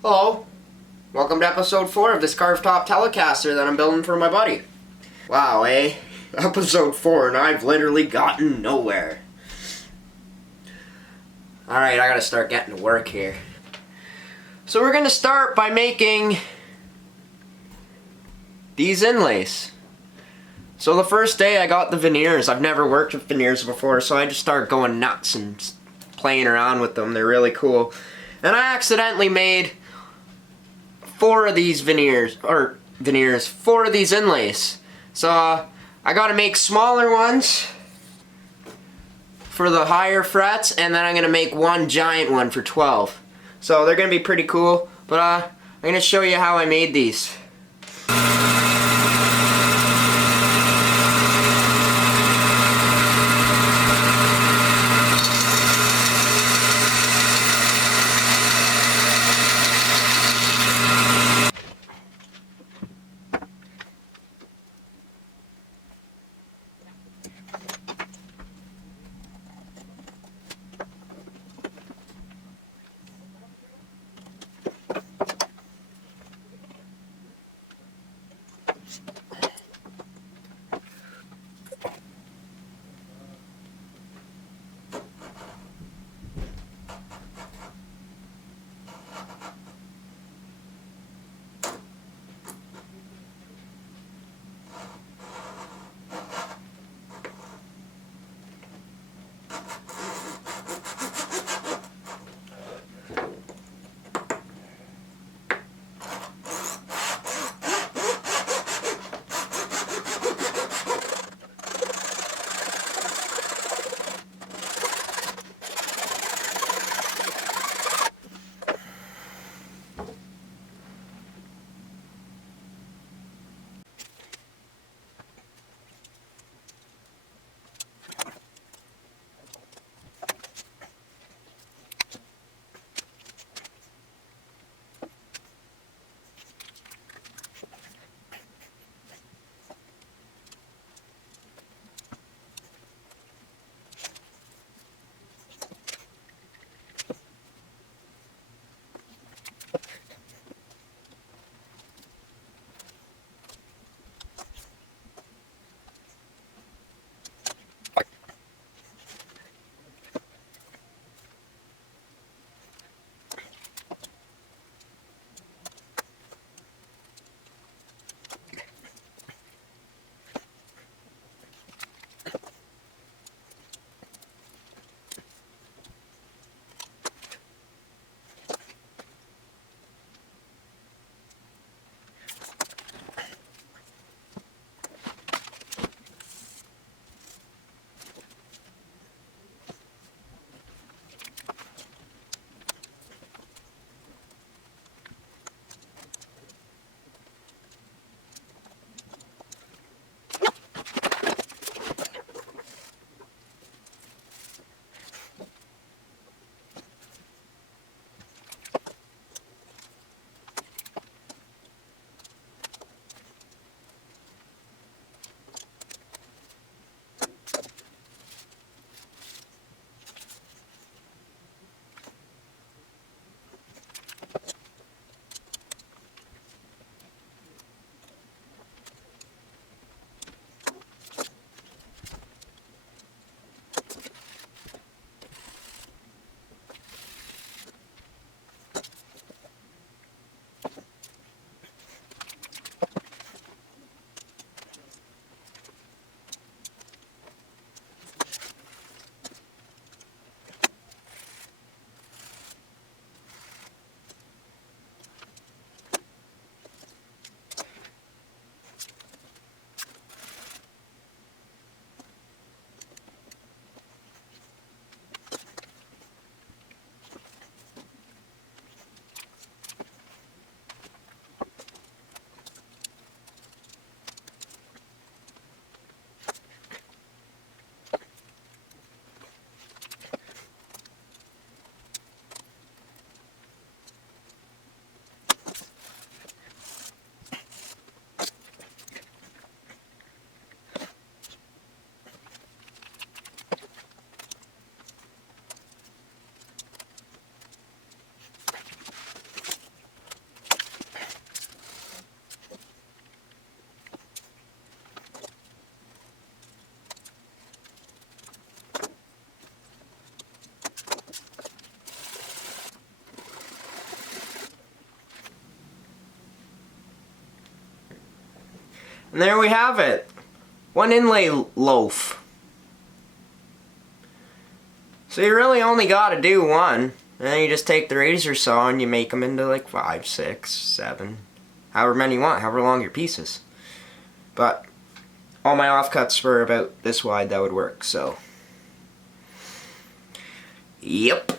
Hello, welcome to episode 4 of this carved top Telecaster that I'm building for my buddy. Wow, eh? Episode 4 and I've literally gotten nowhere. Alright, I gotta start getting to work here. So we're gonna start by making these inlays. So the first day I got the veneers. I've never worked with veneers before, so I just started going nuts and playing around with them. They're really cool. And I accidentally made 4 of these four of these inlays. So I gotta make smaller ones for the higher frets, and then I'm gonna make one giant one for 12. So they're gonna be pretty cool, but I'm gonna show you how I made these. And there we have it. One inlay loaf. So you really only gotta do one. And then you just take the razor saw and you make them into like 5, 6, 7, however many you want, however long your piece is. But all my offcuts were about this wide, that would work, so. Yep.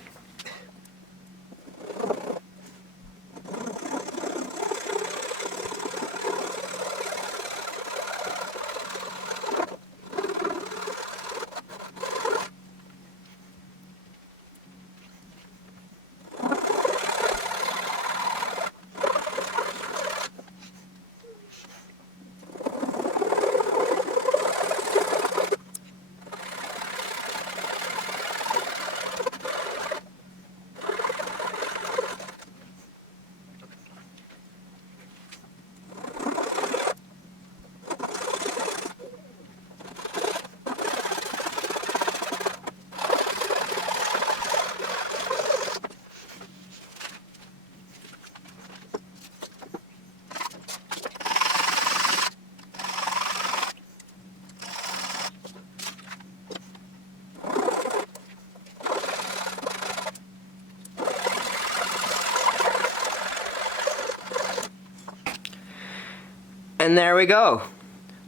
And there we go.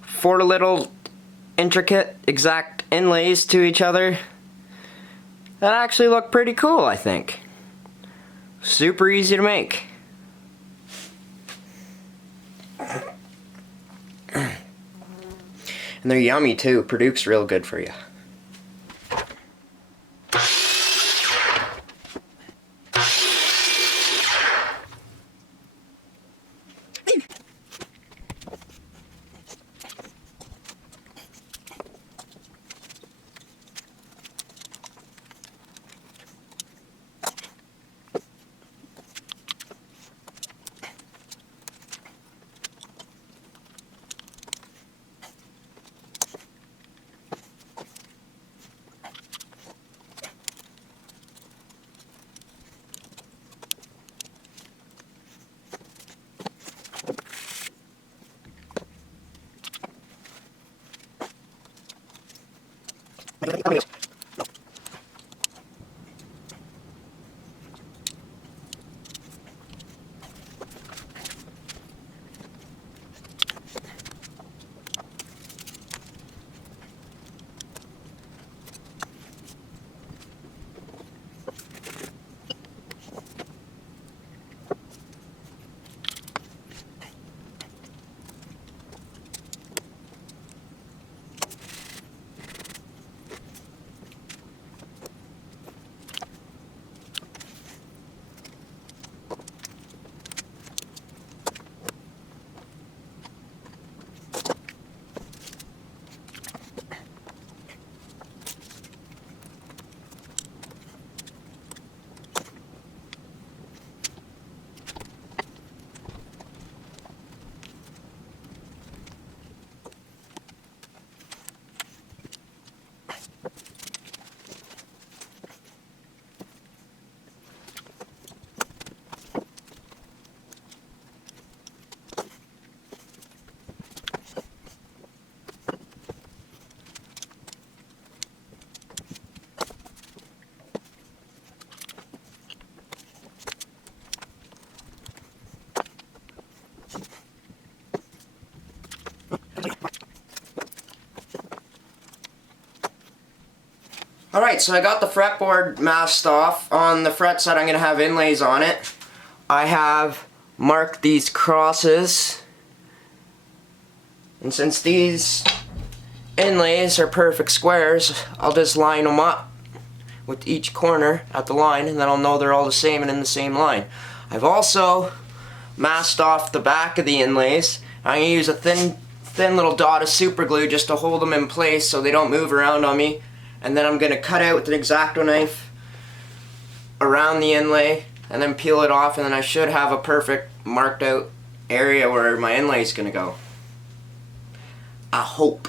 4 little intricate exact inlays to each other. That actually look pretty cool, I think. Super easy to make. And they're yummy too. Perduke's real good for you. Alright, so I got the fretboard masked off. On the frets that I'm going to have inlays on it, I have marked these crosses. And since these inlays are perfect squares, I'll just line them up with each corner at the line, and then I'll know they're all the same and in the same line. I've also masked off the back of the inlays. I'm going to use a thin little dot of super glue just to hold them in place so they don't move around on me. And then I'm going to cut out with an X-Acto knife around the inlay and then peel it off, and then I should have a perfect marked out area where my inlay is going to go. I hope.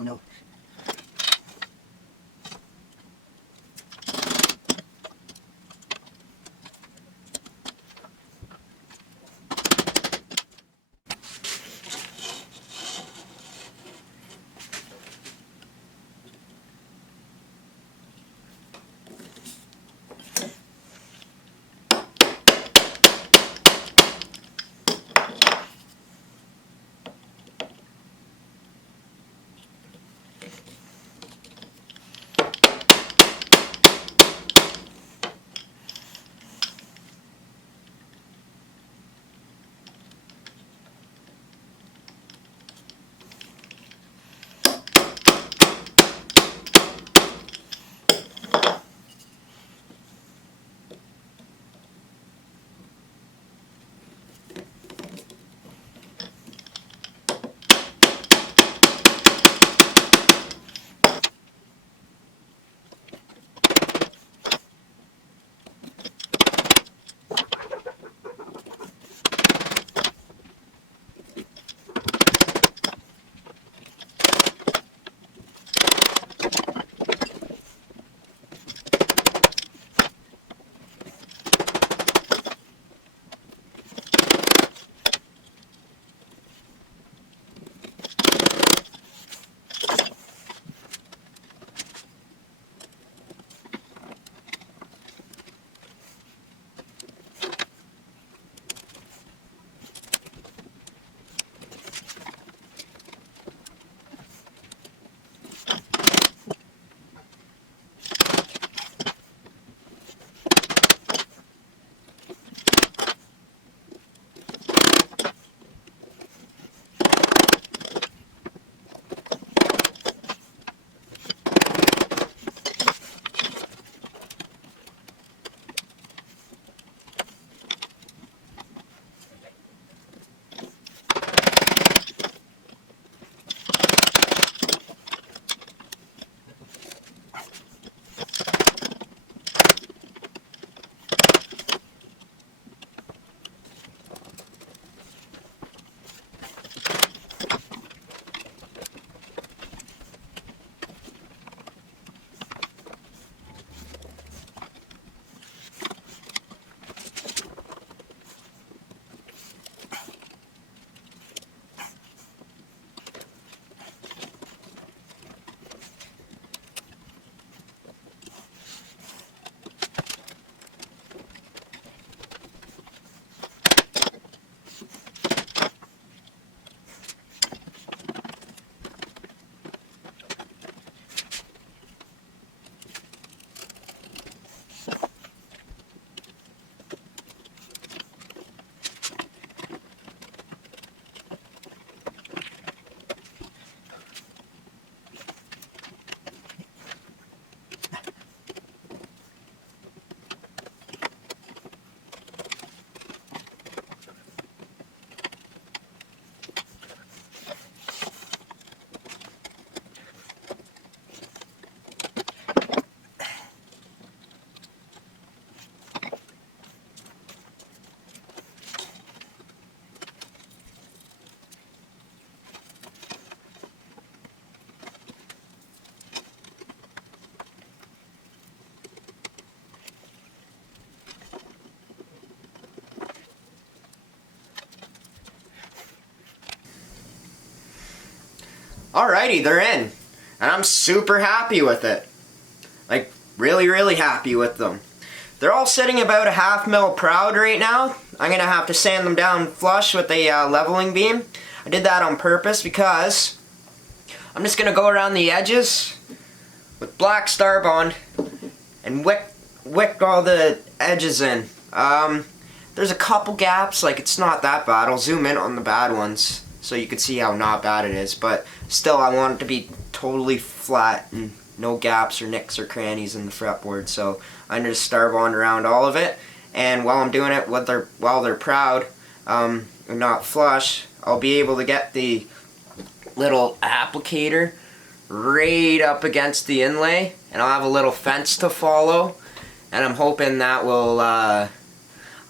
Oh no. Alrighty, they're in. And I'm super happy with it. Like, really, really happy with them. They're all sitting about a 1/2 mil proud right now. I'm gonna have to sand them down flush with a leveling beam. I did that on purpose because I'm just gonna go around the edges with black Starbond and wick all the edges in. There's a couple gaps, like it's not that bad. I'll zoom in on the bad ones so you can see how not bad it is, but still I want it to be totally flat and no gaps or nicks or crannies in the fretboard. So I'm just Starbond around all of it, and while I'm doing it while they're proud and not flush, I'll be able to get the little applicator right up against the inlay, and I'll have a little fence to follow, and I'm hoping that will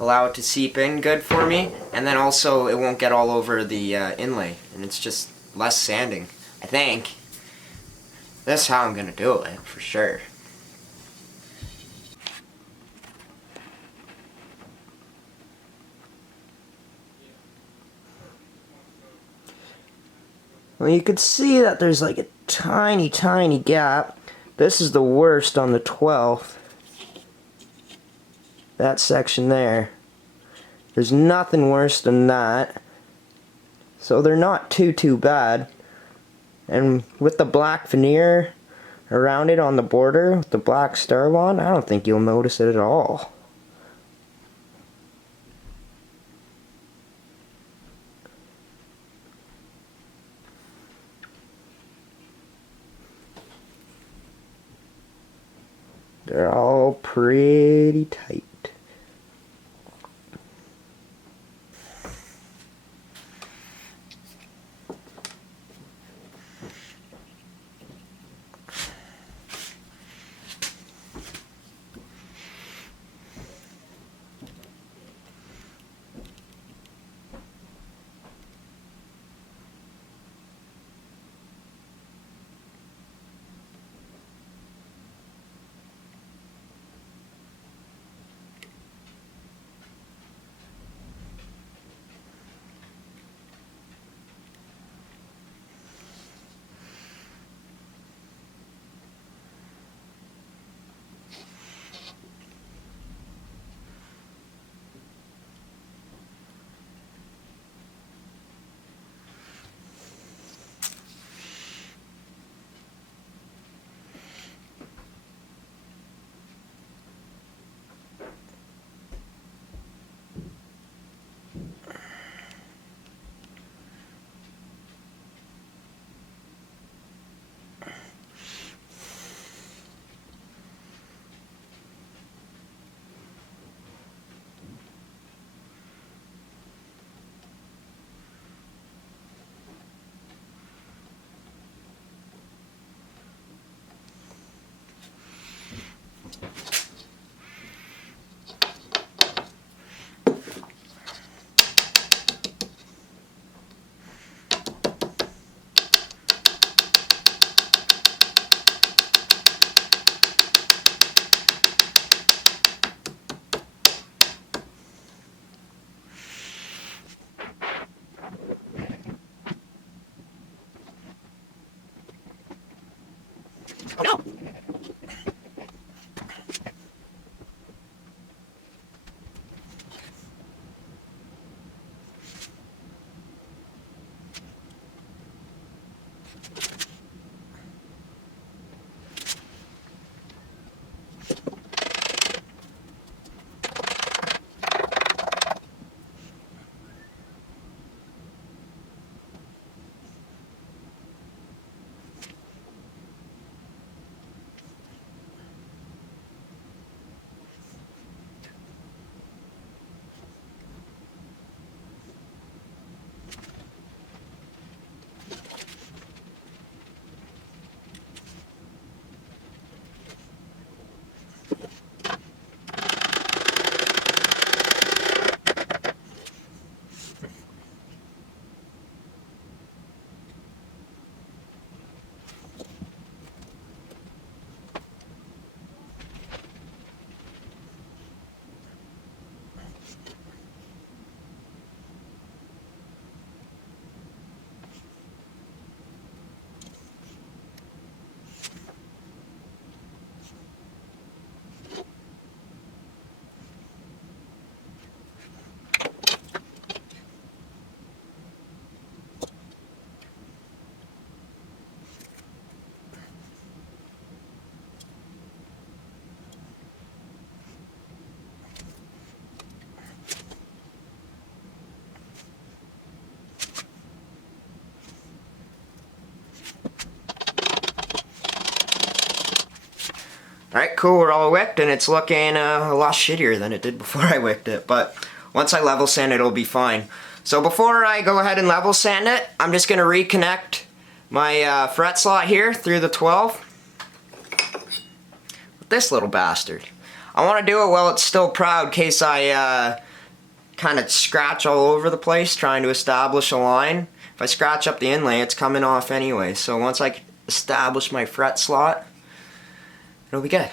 allow it to seep in good for me, and then also it won't get all over the inlay, and it's just less sanding, I think. That's how I'm gonna do it, for sure. Well, you could see that there's like a tiny, tiny gap. This is the worst on the 12th. That section there. There's nothing worse than that. So they're not too bad. And with the black veneer around it on the border, with the black Starbond, I don't think you'll notice it at all. They're all pretty tight. Oh no! Alright, cool, we're all wicked, and it's looking a lot shittier than it did before I wicked it, but once I level sand it, it'll be fine. So before I go ahead and level sand it, I'm just going to reconnect my fret slot here through the 12. With this little bastard. I want to do it while it's still proud in case I kind of scratch all over the place trying to establish a line. If I scratch up the inlay, it's coming off anyway, so once I establish my fret slot, it'll be good.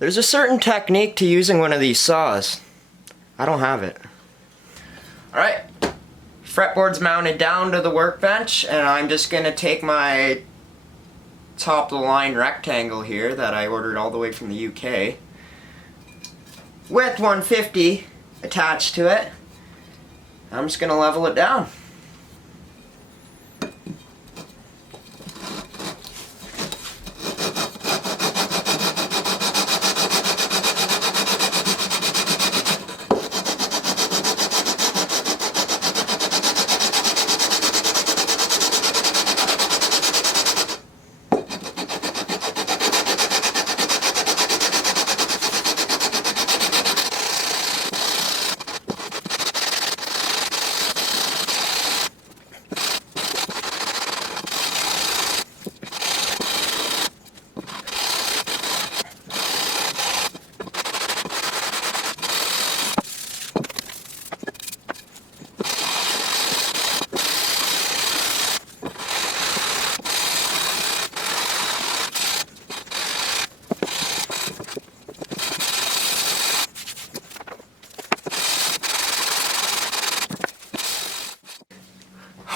There's a certain technique to using one of these saws. I don't have it. Alright, fretboard's mounted down to the workbench, and I'm just going to take my top of the line rectangle here that I ordered all the way from the UK with 150 attached to it. I'm just going to level it down.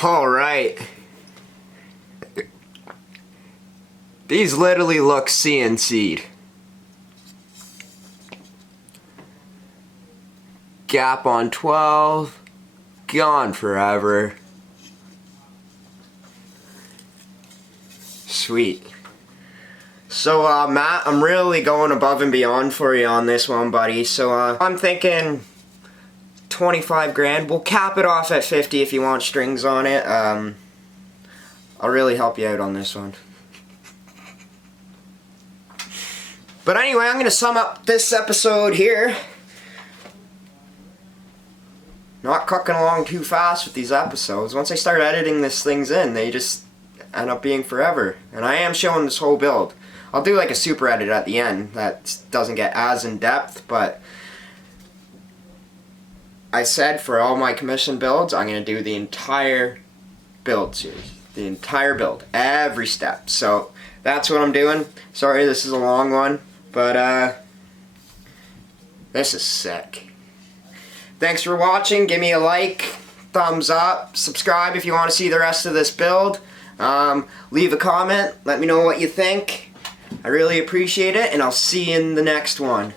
Alright. These literally look CNC'd. Gap on 12. Gone forever. Sweet. So Matt, I'm really going above and beyond for you on this one, buddy. So I'm thinking 25 grand. We'll cap it off at 50 if you want strings on it. I'll really help you out on this one. But anyway, I'm going to sum up this episode here. Not cooking along too fast with these episodes. Once I start editing these things in, they just end up being forever. And I am showing this whole build. I'll do like a super edit at the end that doesn't get as in depth, but I said for all my commission builds, I'm going to do the entire build series. The entire build. Every step. So that's what I'm doing. Sorry this is a long one, but this is sick. Thanks for watching. Give me a like, thumbs up, subscribe if you want to see the rest of this build. Leave a comment. Let me know what you think. I really appreciate it, and I'll see you in the next one.